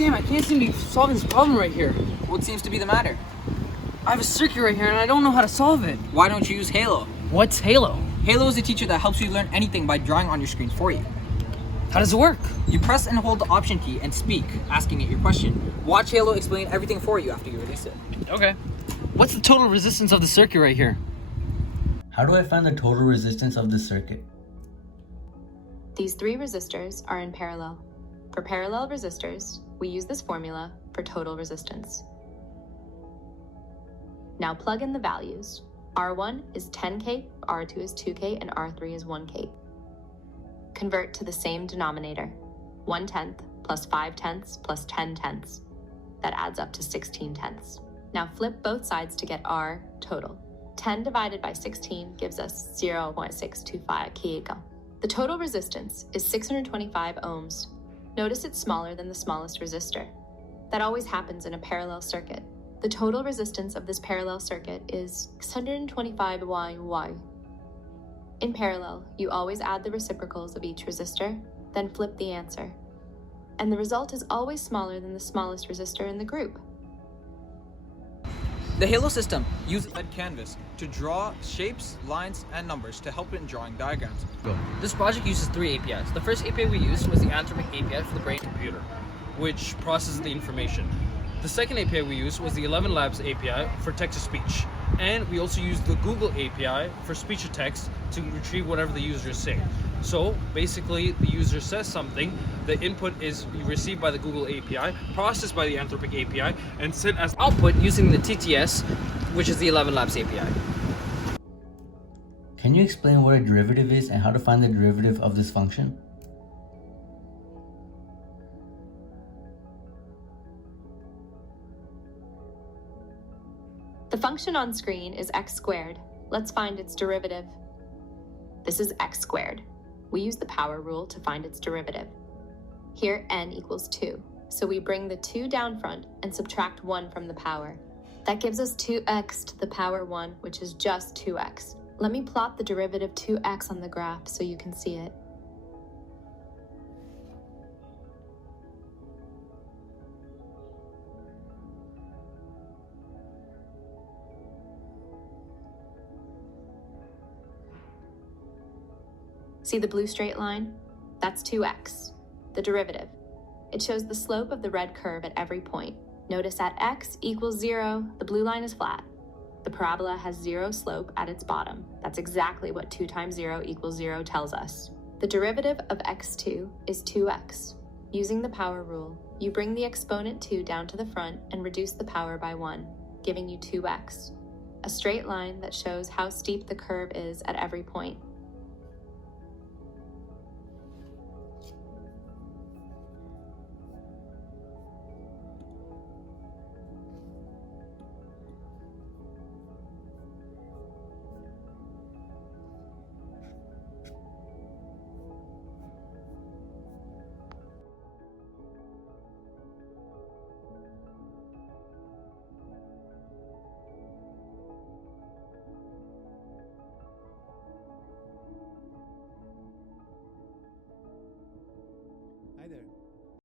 Damn, I can't seem to be solving this problem right here. What seems to be the matter? I have a circuit right here and I don't know how to solve it. Why don't you use Halo? What's Halo? Halo is a teacher that helps you learn anything by drawing on your screen for you. How does it work? You press and hold the Option key and speak, asking it your question. Watch Halo explain everything for you after you release it. Okay. What's the total resistance of the circuit right here? How do I find the total resistance of the circuit? These three resistors are in parallel. For parallel resistors, we use this formula for total resistance. Now plug in the values. R1 is 10K, R2 is 2K, and R3 is 1K. Convert to the same denominator, 1/10 plus 5/10 plus 10/10. That adds up to 16/10. Now flip both sides to get R total. 10 divided by 16 gives us 0.625 kilo. The total resistance is 625 ohms. Notice it's smaller than the smallest resistor. That always happens in a parallel circuit. The total resistance of this parallel circuit is 625 Y. In parallel, you always add the reciprocals of each resistor, then flip the answer. And the result is always smaller than the smallest resistor in the group. The Halo system uses a canvas to draw shapes, lines, and numbers to help in drawing diagrams. This project uses 3 APIs. The first API we used was the Anthropic API for the brain computer, which processes the information. The second API we used was the 11 Labs API for text-to-speech. And we also used the Google API for speech-to-text to retrieve whatever the user is saying. So basically, the user says something, the input is received by the Google API, processed by the Anthropic API, and sent as output using the TTS, which is the 11 Labs API. Can you explain what a derivative is and how to find the derivative of this function? The function on screen is x squared. Let's find its derivative. This is x squared. We use the power rule to find its derivative. Here n equals 2, so we bring the 2 down front and subtract 1 from the power. That gives us 2x to the power 1, which is just 2x. Let me plot the derivative 2x on the graph so you can see it. See the blue straight line? That's 2x, the derivative. It shows the slope of the red curve at every point. Notice at x equals 0, the blue line is flat. The parabola has 0 slope at its bottom. That's exactly what 2 times 0 equals 0 tells us. The derivative of x2 is 2x. Using the power rule, you bring the exponent 2 down to the front and reduce the power by 1, giving you 2x. A straight line that shows how steep the curve is at every point.